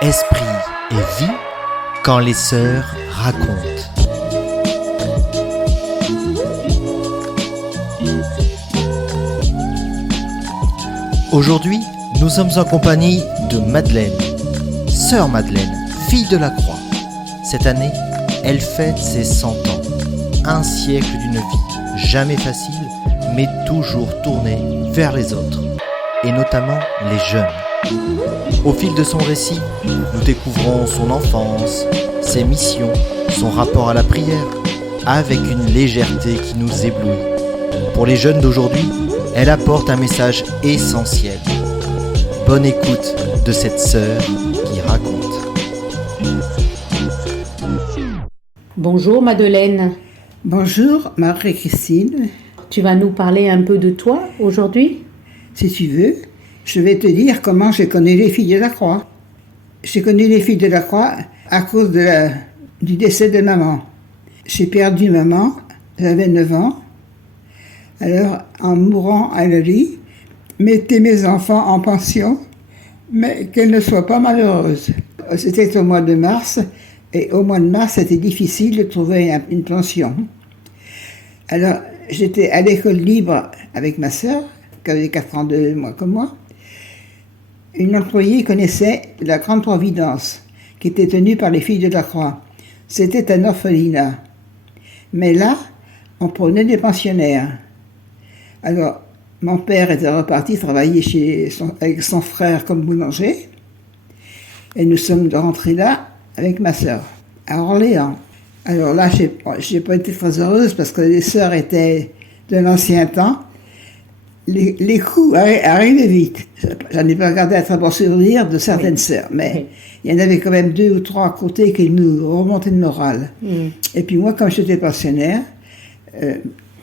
Esprit et vie quand les sœurs racontent. Aujourd'hui, nous sommes en compagnie de Madeleine, sœur Madeleine, fille de la Croix. Cette année, elle fête ses 100 ans. Un siècle d'une vie jamais facile, mais toujours tournée vers les autres, et notamment les jeunes. Au fil de son récit, nous découvrons son enfance, ses missions, son rapport à la prière, avec une légèreté qui nous éblouit. Pour les jeunes d'aujourd'hui, elle apporte un message essentiel. Bonne écoute de cette sœur qui raconte. Bonjour Madeleine. Bonjour Marie-Christine. Tu vas nous parler un peu de toi aujourd'hui ? Si tu veux, je vais te dire comment j'ai connu les filles de la Croix. J'ai connu les filles de la Croix à cause du décès de maman. J'ai perdu maman, j'avais 9 ans. Alors, en mourant, elle a dit « Mettez mes enfants en pension, mais qu'elles ne soient pas malheureuses. » C'était au mois de mars, et au mois de mars, c'était difficile de trouver une pension. Alors, j'étais à l'école libre avec ma sœur, qui avait 4 ans de moins que moi. Une employée connaissait la Grande Providence, qui était tenue par les filles de la Croix. C'était un orphelinat. Mais là, on prenait des pensionnaires. Alors, mon père était reparti travailler avec son frère comme boulanger. Et nous sommes rentrés là avec ma sœur, à Orléans. Alors là, j'ai pas été très heureuse parce que les sœurs étaient de l'ancien temps. Les coups arrivaient vite. J'en ai pas gardé un très bon souvenir de certaines sœurs, mais il y en avait quand même 2 ou 3 à côté qui nous remontaient de morale. Et puis moi, comme j'étais pensionnaire,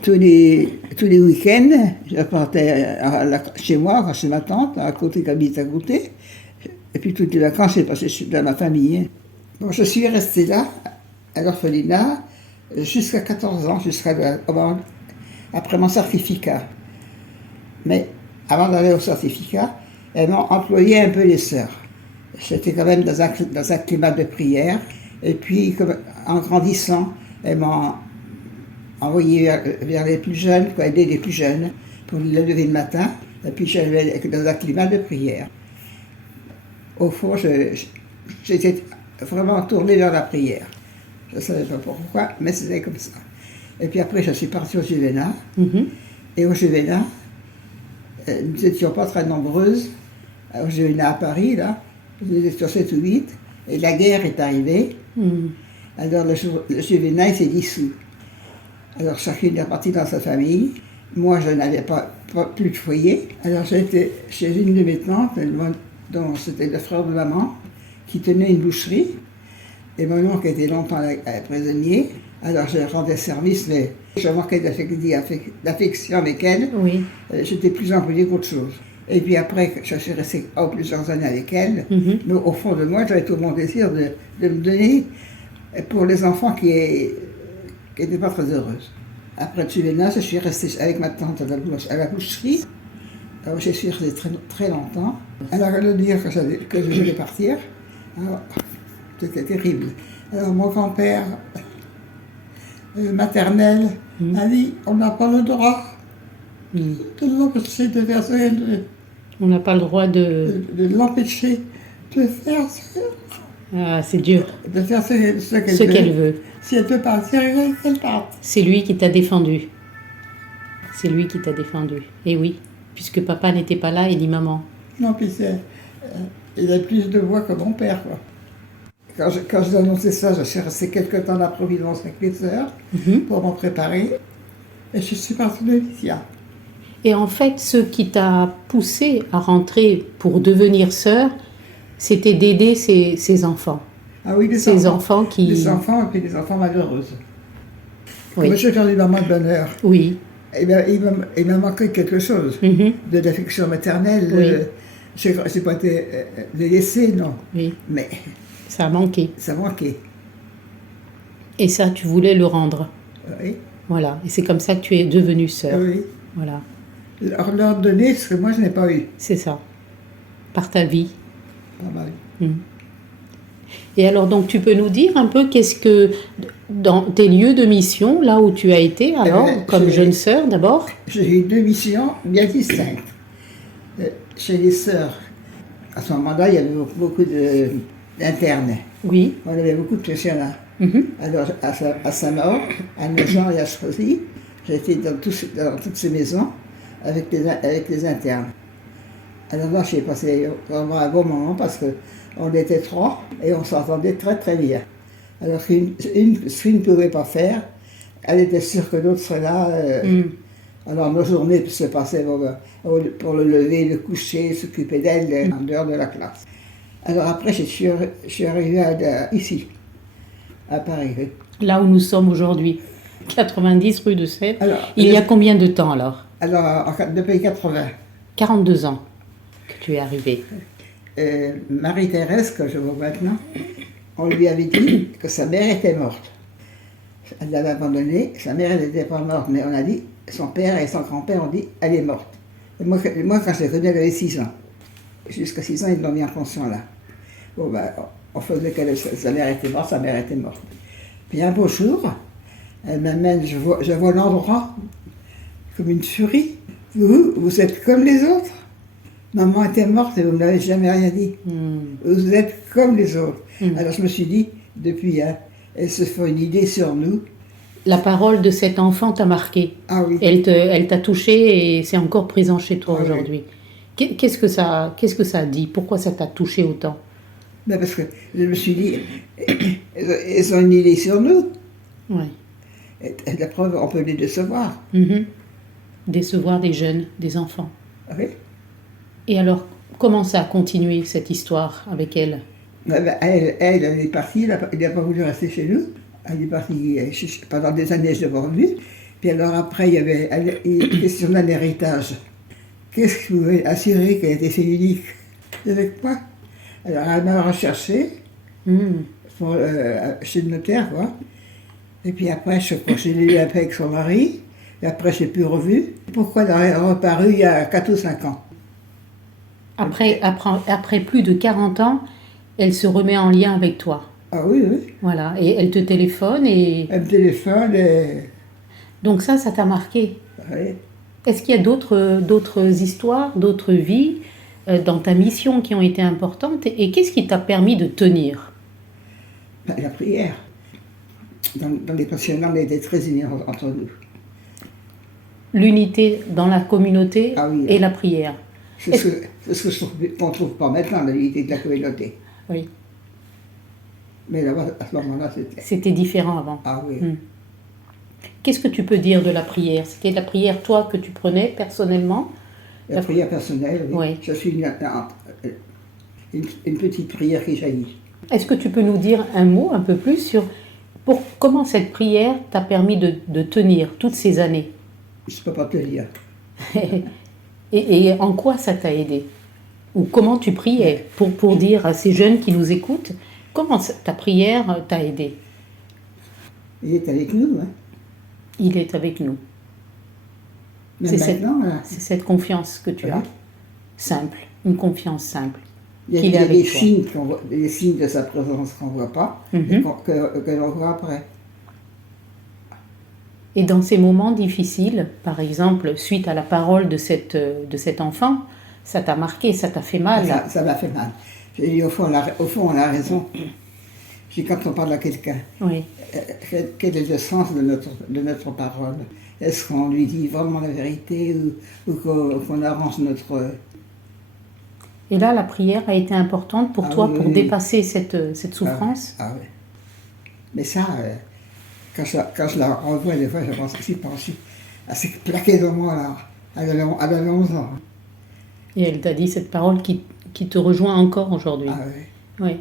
tous les week-ends, je partais chez moi, chez ma tante, à côté, qui habite à côté. Et puis toutes les vacances, j'ai passé dans ma famille. Bon, je suis restée là, à l'orphelinat, jusqu'à 14 ans, après mon certificat. Mais avant d'aller au certificat, elles m'ont employé un peu les sœurs. J'étais quand même dans un climat de prière. Et puis, en grandissant, elles m'ont envoyé vers les plus jeunes, pour aider les plus jeunes, pour les lever le matin. Et puis, j'allais dans un climat de prière. Au fond, j'étais vraiment tournée vers la prière. Je ne savais pas pourquoi, mais c'était comme ça. Et puis après, je suis partie au Juvénat. Et au Juvénat, nous n'étions pas très nombreuses. Au Juvénat à Paris, là, nous étions 7 ou 8, et la guerre est arrivée. Alors le Juvénat s'est dissous. Alors chacune est partie dans sa famille. Moi, je n'avais pas plus de foyer. Alors j'étais chez une de mes tantes, dont c'était le frère de maman, qui tenait une boucherie. Et mon oncle était longtemps prisonnier. Alors je rendais service, mais je manquais d'affection avec elle. Oui. J'étais plus employée qu'autre chose. Et puis après, je suis restée plusieurs années avec elle. Mais au fond de moi, j'avais tout mon désir de me donner pour les enfants qui n'étaient pas très heureuses. Après le Juvénat, je suis restée avec ma tante à la boucherie. Alors, je suis restée très, très longtemps. Alors, elle a dit que je voulais partir. Alors, c'était terrible. Alors, mon grand-père maternel a dit on n'a pas le droit de l'empêcher de faire ce qu'elle veut. On n'a pas le droit de l'empêcher de faire Ah, c'est dur. De faire ce qu'elle veut. Si elle peut partir, elle part. C'est lui qui t'a défendu. C'est lui qui t'a défendu. Et oui, puisque papa n'était pas là, il dit maman. Non, puis il a plus de voix que mon père, quoi. Quand j'ai annoncé ça, je suis restée quelque temps à la Providence avec mes sœurs pour m'en préparer. Et je suis partie de Vicia. Et en fait, ce qui t'a poussé à rentrer pour devenir sœur, c'était d'aider ces enfants. Ah oui, ces enfants qui... Des enfants et puis des enfants malheureuses. Oui. Comme j'ai perdu maman de bonne heure. Oui. Eh bien, il m'a manqué quelque chose. De l'affection maternelle. Oui. Je n'ai pas été délaissée, non. Oui. Mais... ça a manqué. Ça manquait. Et ça, tu voulais le rendre. Oui. Voilà. Et c'est comme ça que tu es devenue sœur. Oui. Voilà. Leur donner ce que moi, je n'ai pas eu. C'est ça. Par ta vie. Pas mal. Et alors, donc, tu peux nous dire un peu qu'est-ce que, dans tes lieux de mission, là où tu as été, alors, comme jeune sœur d'abord? J'ai eu 2 missions bien distinctes. Chez les sœurs, à ce moment-là, il y avait beaucoup d'internes. Oui. On avait beaucoup de pensionnats. Mhm. Alors, à Saint-Maur, à Nogent et à Choisy, j'étais dans toutes ces maisons avec les internes. Alors là, j'ai passé vraiment un bon moment parce qu'on était 3 et on s'entendait très très bien. Alors ce qu'une ne pouvait pas faire, elle était sûre que l'autre serait là. Alors nos journées se passaient pour le lever, le coucher, s'occuper d'elle en dehors de la classe. Alors après, je suis arrivée ici, à Paris. Oui. Là où nous sommes aujourd'hui, 90 rue de Sèvres. Alors, Il y a combien de temps alors? Alors, depuis 80. 42 ans que tu es arrivée. Marie-Thérèse, que je vois maintenant, on lui avait dit que sa mère était morte. Elle l'avait abandonnée, sa mère elle n'était pas morte, mais on a dit, son père et son grand-père ont dit, elle est morte. Et moi quand je l'ai connue, elle avait 6 ans. Jusqu'à 6 ans, ils l'ont mis en pension là. Bon, ben, on faisait que sa mère était morte, sa mère était morte. Puis un beau jour, elle m'amène, je vois l'endroit comme une furie. Vous êtes comme les autres. Maman était morte et vous ne m'avez jamais rien dit. Vous êtes comme les autres. Alors je me suis dit, depuis, elle se fait une idée sur nous. La parole de cet enfant t'a marqué. Ah oui. Elle t'a touché et c'est encore présent chez toi Ah aujourd'hui. Oui. Qu'est-ce que ça a dit? Pourquoi ça t'a touché autant? Ben parce que je me suis dit, elles ont une idée sur nous. Oui. Et la preuve, on peut les décevoir. Décevoir des jeunes, des enfants. Oui. Et alors, comment ça a continué cette histoire avec elle? Elle est partie, elle n'a pas voulu rester chez nous. Elle est partie pendant des années, je l'ai pas revue. Puis alors après, il y avait une question d'un héritage. Qu'est-ce que vous pouvez assurer qu'elle était fille unique? Avec quoi? Alors elle m'a recherché chez le notaire, quoi. Et puis après, je crois que j'ai lu un peu avec son mari. Et après, je l'ai plus revue. Pourquoi elle est reparue il y a 4 ou 5 ans? Après plus de 40 ans, elle se remet en lien avec toi. Ah oui, oui. Voilà, et elle te téléphone et... Elle me téléphone et... Donc ça t'a marqué. Oui. Est-ce qu'il y a d'autres histoires, d'autres vies dans ta mission qui ont été importantes? Et qu'est-ce qui t'a permis de tenir? La prière. Dans les pensionnats, on était très unis entre nous. L'unité dans la communauté et la prière. C'est ce que je trouve qu'on ne trouve pas maintenant, l'unité de la communauté. Oui. Mais là-bas, à ce moment-là, c'était différent avant. Ah oui. Qu'est-ce que tu peux dire de la prière? C'était la prière, toi, que tu prenais personnellement? La prière personnelle, oui. Oui. Je suis une petite prière qui jaillit. Est-ce que tu peux nous dire un mot un peu plus sur comment cette prière t'a permis de tenir toutes ces années? Je ne peux pas te dire. Et en quoi ça t'a aidé? Ou comment tu priais pour dire à ces jeunes qui nous écoutent, comment ta prière t'a aidé? Il est avec nous. Hein. Il est avec nous. C'est cette confiance que tu as. Simple, une confiance simple. Il y a des signes de sa présence qu'on ne voit pas, et que l'on voit après. Et dans ces moments difficiles, par exemple, suite à la parole de cet enfant, ça t'a marqué, ça t'a fait mal? Ça m'a fait mal. J'ai dit, au fond, on a raison. J'ai dit, quand on parle à quelqu'un, quel est le sens de notre parole? Est-ce qu'on lui dit vraiment la vérité ou qu'on arrange notre... Et là, la prière a été importante pour toi, pour dépasser cette souffrance? Ah oui. Mais ça... Quand je la revois, des fois, je pense aussi, elle s'est plaquée dans moi, là. Elle avait 11 ans. Et elle t'a dit cette parole qui te rejoint encore aujourd'hui. Ah oui. Oui.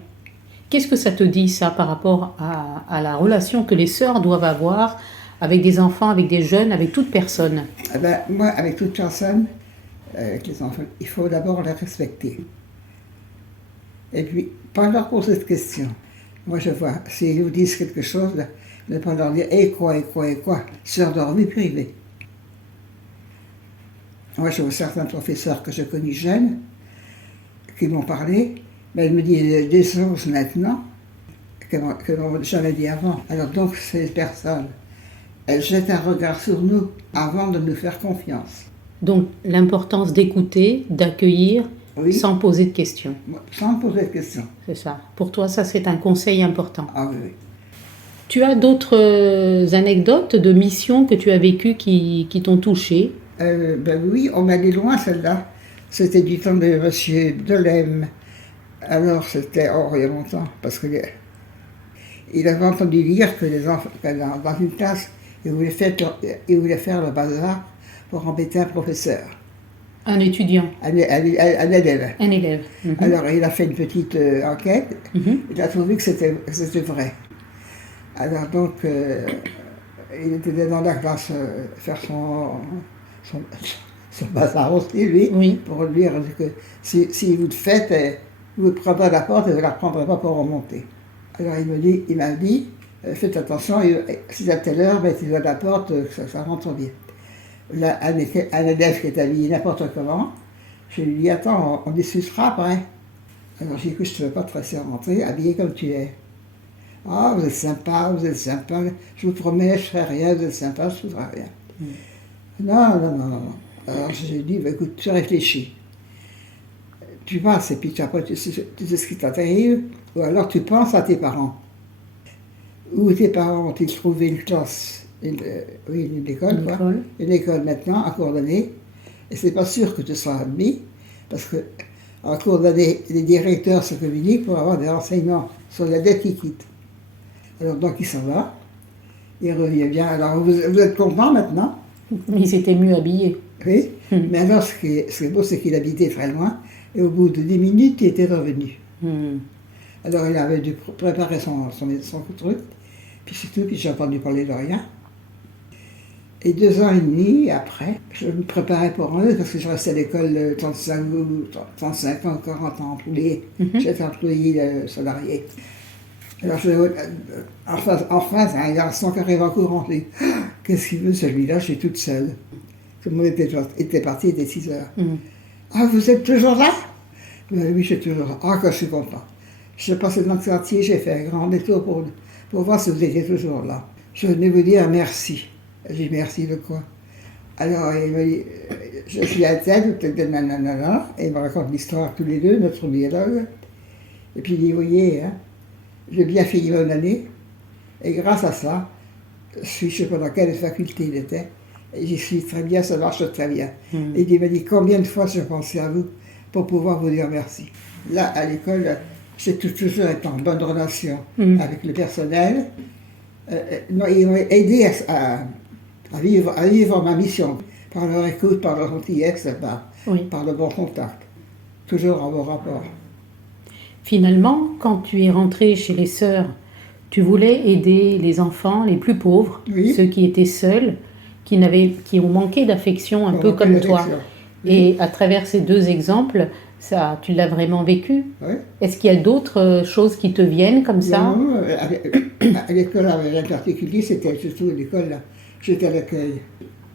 Qu'est-ce que ça te dit, ça, par rapport à la relation que les sœurs doivent avoir avec des enfants, avec des jeunes, avec toute personne? Eh ben, moi, avec toute personne, avec les enfants, il faut d'abord les respecter. Et puis, pas leur poser de questions. Moi, je vois, s'ils vous disent quelque chose, ne pas leur dire « et quoi ?» Sur leur vie privée. Moi, je vois certains professeurs que je connais jeunes qui m'ont parlé, mais ils me disent des choses maintenant. que l'on n'a jamais dit avant. Alors donc, ces personnes, elles jettent un regard sur nous avant de nous faire confiance. Donc l'importance d'écouter, d'accueillir, Oui. sans poser de questions. Sans poser de questions. C'est ça. Pour toi, ça c'est un conseil important. Ah oui, oui. Tu as d'autres anecdotes de missions que tu as vécues qui t'ont touché? Ben oui, on allait loin celle-là. C'était du temps de M. Delem. Alors c'était il y a longtemps, parce que il avait entendu dire que les enfants, que dans une classe, ils voulaient faire le bazar pour embêter un professeur, Un étudiant, un élève. un élève. Mhm. Alors il a fait une petite enquête, Mhm. il a trouvé que c'était vrai. Alors donc, il était dans la classe faire son bazar aussi, lui, Oui. pour lui dire que si vous le faites, vous prendrez la porte et vous ne la prendrez pas pour remonter. Alors il m'a dit, faites attention, si à telle heure, mettez-le à la porte, ça rentre bien. Là, un élève qui est habillé n'importe comment, je lui dis, attends, on discutera après. Alors j'ai dit, écoute, je ne te veux pas te laisser rentrer, habillé comme tu es. Ah, vous êtes sympa, je vous promets, je ne ferai rien, vous êtes sympa, je ne ferai rien. Non. Alors j'ai dit, bah, écoute, tu réfléchis. Tu passes et puis après tu sais ce qui t'arrive, ou alors tu penses à tes parents. Ou tes parents ont-ils trouvé une classe, une école, quoi. Une école maintenant, en cours d'année, et c'est pas sûr que tu seras admis, parce que en cours d'année, les directeurs se communiquent pour avoir des renseignements sur la dette qui quitte. Alors donc il s'en va, il revient bien. Alors vous êtes content maintenant? Ils étaient mieux habillés. Oui, mais alors ce qui est beau, c'est qu'il habitait très loin, et au bout de 10 minutes, il était revenu. Alors il avait dû préparer son truc, puis c'est tout, puis j'ai entendu parler de rien. Et 2 ans et demi après, je me préparais pour rentrer, parce que je restais à l'école 35 ans, 40 ans employé. J'étais employé salarié. Alors en face, un garçon qui arrive en courant, je dis, qu'est-ce qu'il veut celui-là, je suis toute seule. Tout le monde était parti, il était 6 heures. Ah, vous êtes toujours là? Oui, je suis toujours là. Ah, que je suis content. Je suis passé dans le quartier, j'ai fait un grand détour pour voir si vous étiez toujours là. Je venais vous dire merci. J'ai dit merci de quoi? Alors il m'a dit, je suis à tête, nanana, et il me raconte l'histoire tous les deux, notre biologue. Et puis il dit, vous voyez, hein, j'ai bien fini mon année, et grâce à ça, je ne sais pas dans quelle faculté il était, et j'y suis très bien, ça marche très bien. Et il m'a dit, combien de fois j'ai pensé à vous pour pouvoir vous dire merci. Là, à l'école, j'ai toujours été en bonne relation avec le personnel. Ils m'ont aidé à vivre ma mission, par leur écoute, par leur gentillesse, par le bon contact. Toujours en bon rapport. Finalement, quand tu es rentré chez les sœurs, tu voulais aider les enfants les plus pauvres, ceux qui étaient seuls, qui ont manqué d'affection, un peu comme toi. Et à travers ces 2 exemples, ça, tu l'as vraiment vécu? Oui. Est-ce qu'il y a d'autres choses qui te viennent comme ça? Non, à l'école, en particulier, c'était surtout l'école, là. J'étais à l'accueil.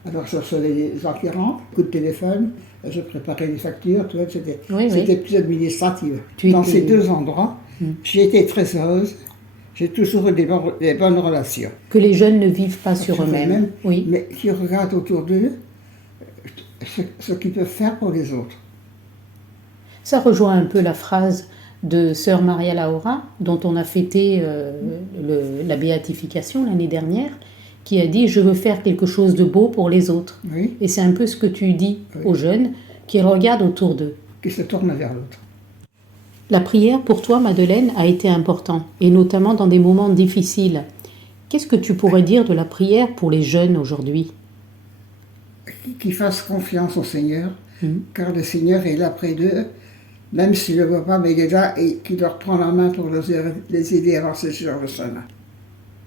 Alors je recevais des gens qui rentrent, coup de téléphone, je préparais les factures, tout, c'était plus administratif. Dans ces 2 endroits, j'ai été très heureuse, j'ai toujours eu des bonnes relations. Que les jeunes ne vivent pas sur eux-mêmes, oui. Mais qui regardent autour d'eux ce qu'ils peuvent faire pour les autres. Ça rejoint un peu la phrase de Sœur Maria Laura, dont on a fêté la béatification l'année dernière, qui a dit « Je veux faire quelque chose de beau pour les autres ». Et c'est un peu ce que tu dis aux jeunes qui regardent autour d'eux. Qui se tournent vers l'autre. La prière pour toi, Madeleine, a été importante, et notamment dans des moments difficiles. Qu'est-ce que tu pourrais dire de la prière pour les jeunes aujourd'hui? Qu'ils fassent confiance au Seigneur, car le Seigneur est là près d'eux, même s'ils ne le voient pas, mais il est là et qu'il leur prend la main pour les aider à avancer sur le chemin.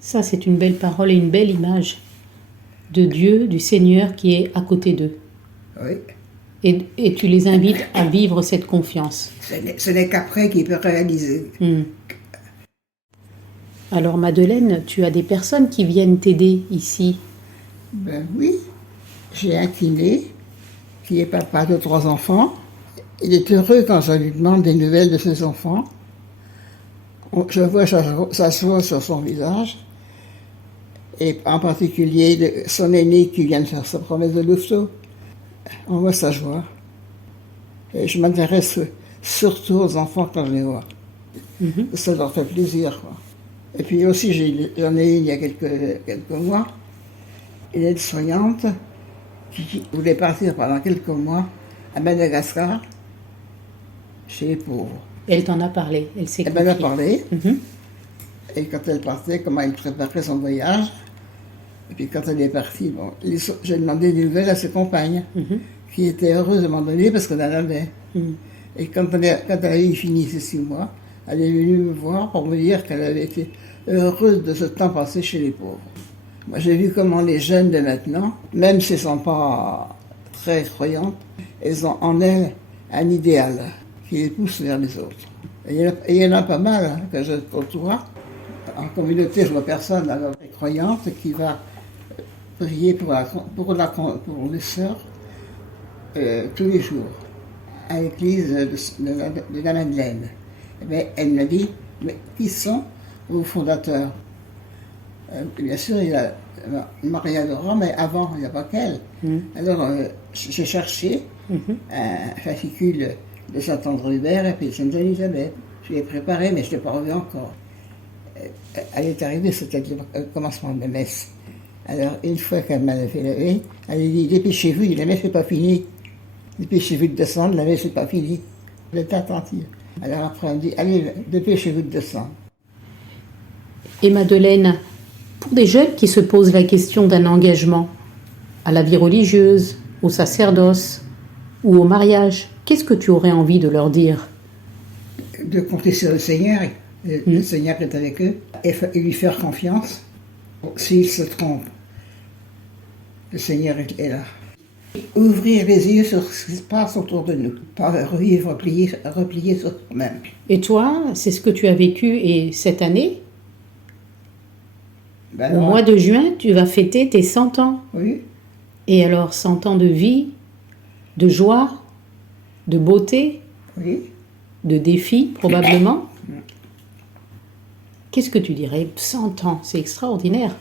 Ça, c'est une belle parole et une belle image de Dieu, du Seigneur qui est à côté d'eux. Oui. Et tu les invites à vivre cette confiance. Ce n'est qu'après qu'ils peuvent réaliser. Alors Madeleine, tu as des personnes qui viennent t'aider ici? Ben oui, j'ai un kiné qui est papa de 3 enfants. Il est heureux quand je lui demande des nouvelles de ses enfants. Je vois sa joie sur son visage, et en particulier son aîné qui vient de faire sa promesse de louveteau. On voit sa joie. Et je m'intéresse surtout aux enfants quand je les vois. Ça leur fait plaisir, quoi. Et puis aussi, j'en ai une il y a quelques mois, une aide-soignante qui voulait partir pendant quelques mois à Madagascar, chez les pauvres. Elle t'en a parlé, elle s'est Elle m'en a parlé. Et quand elle partait, comment elle préparait son voyage. Et puis quand elle est partie, bon, j'ai demandé des nouvelles à ses compagnes, qui étaient heureuses de m'en donner parce qu'on en avait. Et quand elle a eu fini ces 6 mois, elle est venue me voir pour me dire qu'elle avait été heureuse de ce temps passé chez les pauvres. Moi, j'ai vu comment les jeunes de maintenant, même si elles ne sont pas très croyantes, elles ont en elles un idéal qui les pousse vers les autres. Et il y en a pas mal hein, que je côtoie. En communauté, je ne vois personne croyante qui va prier pour les sœurs tous les jours à l'église de la Madeleine. Mais elle m'a dit, mais qui sont vos fondateurs? Bien sûr, il y a Maria Laura, mais avant, il n'y a pas qu'elle. Alors, j'ai cherché un fascicule de Saint-André-Hubert et puis de Sainte-Élisabeth. Je l'ai préparé, mais je ne l'ai pas revu encore. Elle est arrivée, c'était le commencement de la messe. Alors, une fois qu'elle m'avait fait lever, elle a dit, dépêchez-vous, la messe n'est pas finie. Dépêchez-vous de descendre, la messe n'est pas finie. Elle était attentive. Alors après, elle me dit, allez, dépêchez-vous de descendre. Et Madeleine, pour des jeunes qui se posent la question d'un engagement à la vie religieuse, au sacerdoce ou au mariage, qu'est-ce que tu aurais envie de leur dire? De compter sur le Seigneur, le Seigneur est avec eux, et lui faire confiance. S'ils se trompent, le Seigneur est là. Ouvrir les yeux sur ce qui se passe autour de nous, pas replier sur nous-mêmes. Et toi, c'est ce que tu as vécu et cette année, au mois de juin, tu vas fêter tes 100 ans. Oui. Et alors, 100 ans de vie, de joie, de beauté, oui. De défis, probablement. Qu'est-ce que tu dirais? 100 ans, c'est extraordinaire.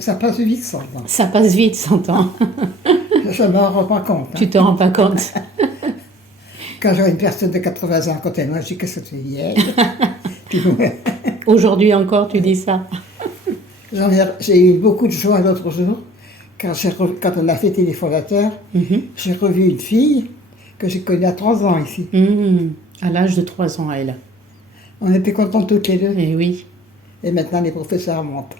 Ça passe vite, 100 ans. Ça passe vite, 100 ans. Je ne me rends pas compte. Tu te rends pas compte. Quand j'avais une personne de 80 ans à côté de moi, je dis que c'était vieille. Aujourd'hui encore, tu dis ça. J'ai eu beaucoup de joie l'autre jour, quand on a fêté les fondateurs, j'ai revu une fille que j'ai connue à 3 ans ici. À l'âge de 3 ans, elle. On était contents toutes les deux. Et oui. Et maintenant, les professeurs montent.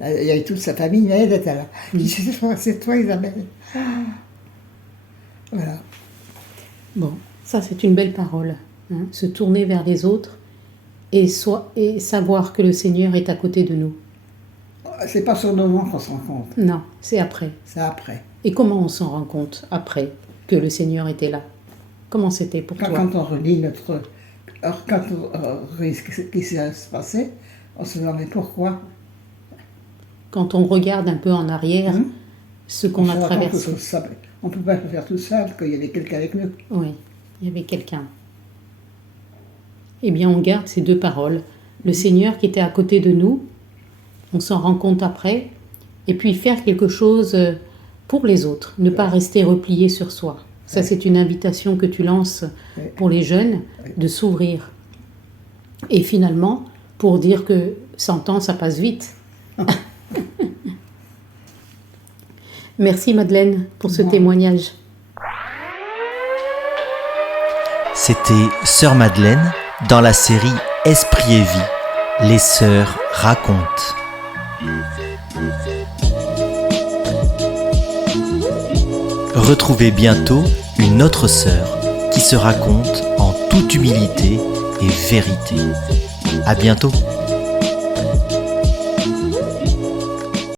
Il y avait toute sa famille, mais elle était là. Je dis, c'est toi, Isabelle. Voilà. Bon, ça c'est une belle parole. Hein, se tourner vers les autres et savoir que le Seigneur est à côté de nous. C'est pas sur le moment qu'on se rend compte. Non, c'est après. C'est après. Et comment on s'en rend compte après que le Seigneur était là? Comment c'était pour toi? Quand on relit quand on relit ce qui s'est passé, on se demande pourquoi. Quand on regarde un peu en arrière, ce qu'on a traversé. On ne peut pas le faire tout seul, qu'il y avait quelqu'un avec nous. Oui, il y avait quelqu'un. Eh bien, on garde ces 2 paroles. Le Seigneur qui était à côté de nous, on s'en rend compte après, et puis faire quelque chose pour les autres, ne pas rester replié sur soi. Ça, c'est une invitation que tu lances pour les jeunes, de s'ouvrir. Et finalement, pour dire que 100 ans, ça passe vite. Merci Madeleine pour ce témoignage. C'était Sœur Madeleine dans la série Esprit et Vie, les sœurs racontent. Retrouvez bientôt une autre sœur qui se raconte en toute humilité et vérité. À bientôt.